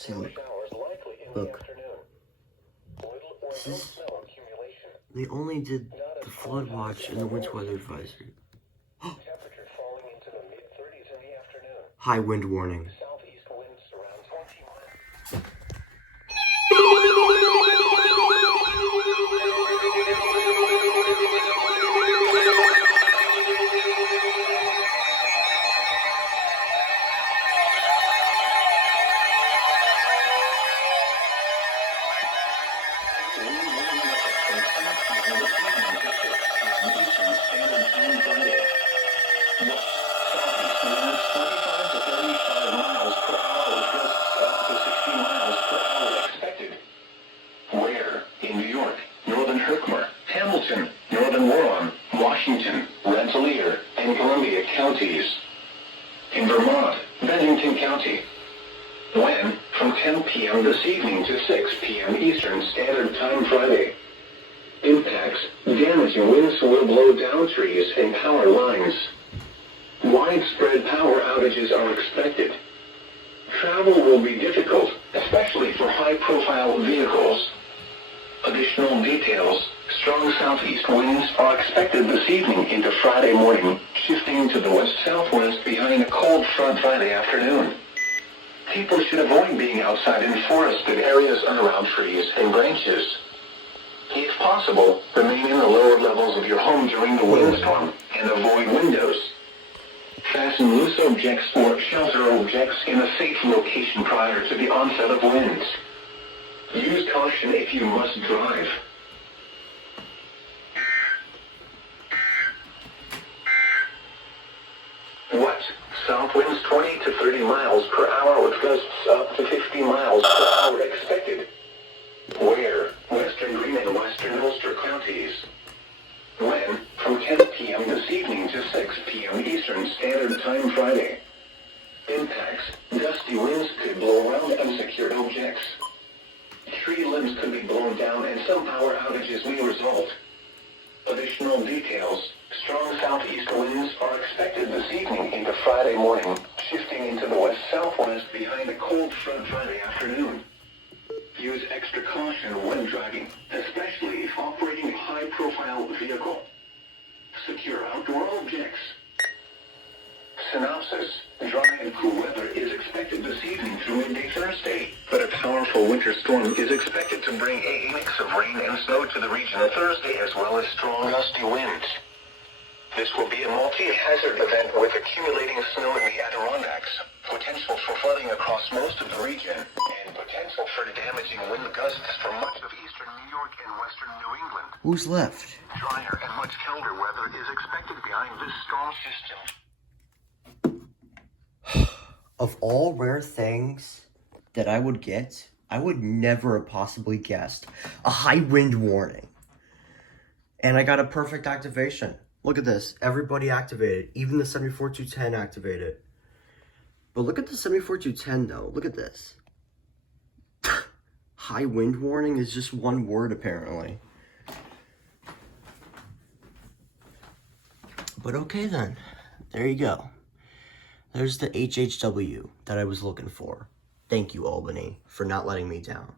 See, look. This is, they only did the flood watch and the winter weather advisory. High wind warning. Where? In New York, northern Herkimer, Hamilton, northern Warren, Washington, Rensselaer, and Columbia counties. In Vermont, Bennington County. When? From 10 p.m. this evening to 6 p.m. Eastern Standard Time Friday. Impacts: damaging winds will blow down trees and power lines. Widespread power outages are expected. Travel will be difficult, especially for high-profile vehicles. Additional details: strong southeast winds are expected this evening into Friday morning, shifting to the west-southwest behind a cold front Friday afternoon. People should avoid being outside in forested areas and around trees and branches. If possible, remain in the lower levels of your home during the windstorm and avoid windows. Fasten loose objects or shelter objects in a safe location prior to the onset of winds. Use caution if you must drive. What? South winds 20 to 30 miles per hour with gusts up to 50 miles per hour expected. Where? Western Greene and Western Ulster counties. When? From 10 p.m. this evening to 6 p.m. Eastern Standard Time Friday. Impacts: gusty winds could blow around unsecured objects. Tree limbs could be blown down and some power outages may result. Additional details: strong southeast winds are expected this evening into Friday morning, shifting into the west-southwest behind a cold front Friday afternoon. Use extra caution when driving, especially if operating a high-profile vehicle. Secure outdoor objects. Synopsis: dry and cool weather is expected this evening through midday Thursday, but a powerful winter storm is expected to bring a mix of rain and snow to the region Thursday, as well as strong gusty winds. This will be a multi-hazard event with accumulating snow in the Adirondacks, potential for flooding across most of the region, and potential for damaging wind gusts from much of eastern New York and western New England. Who's left? Drier and much colder weather is expected behind this storm system. Of all rare things that I would get, I would never have possibly guessed a high wind warning. And I got a perfect activation. Look at this. Everybody activated. Even the 74210 activated. But look at the 74210 though. Look at this. High wind warning is just one word apparently. But okay then. There you go. There's the HHW that I was looking for. Thank you, Albany, for not letting me down.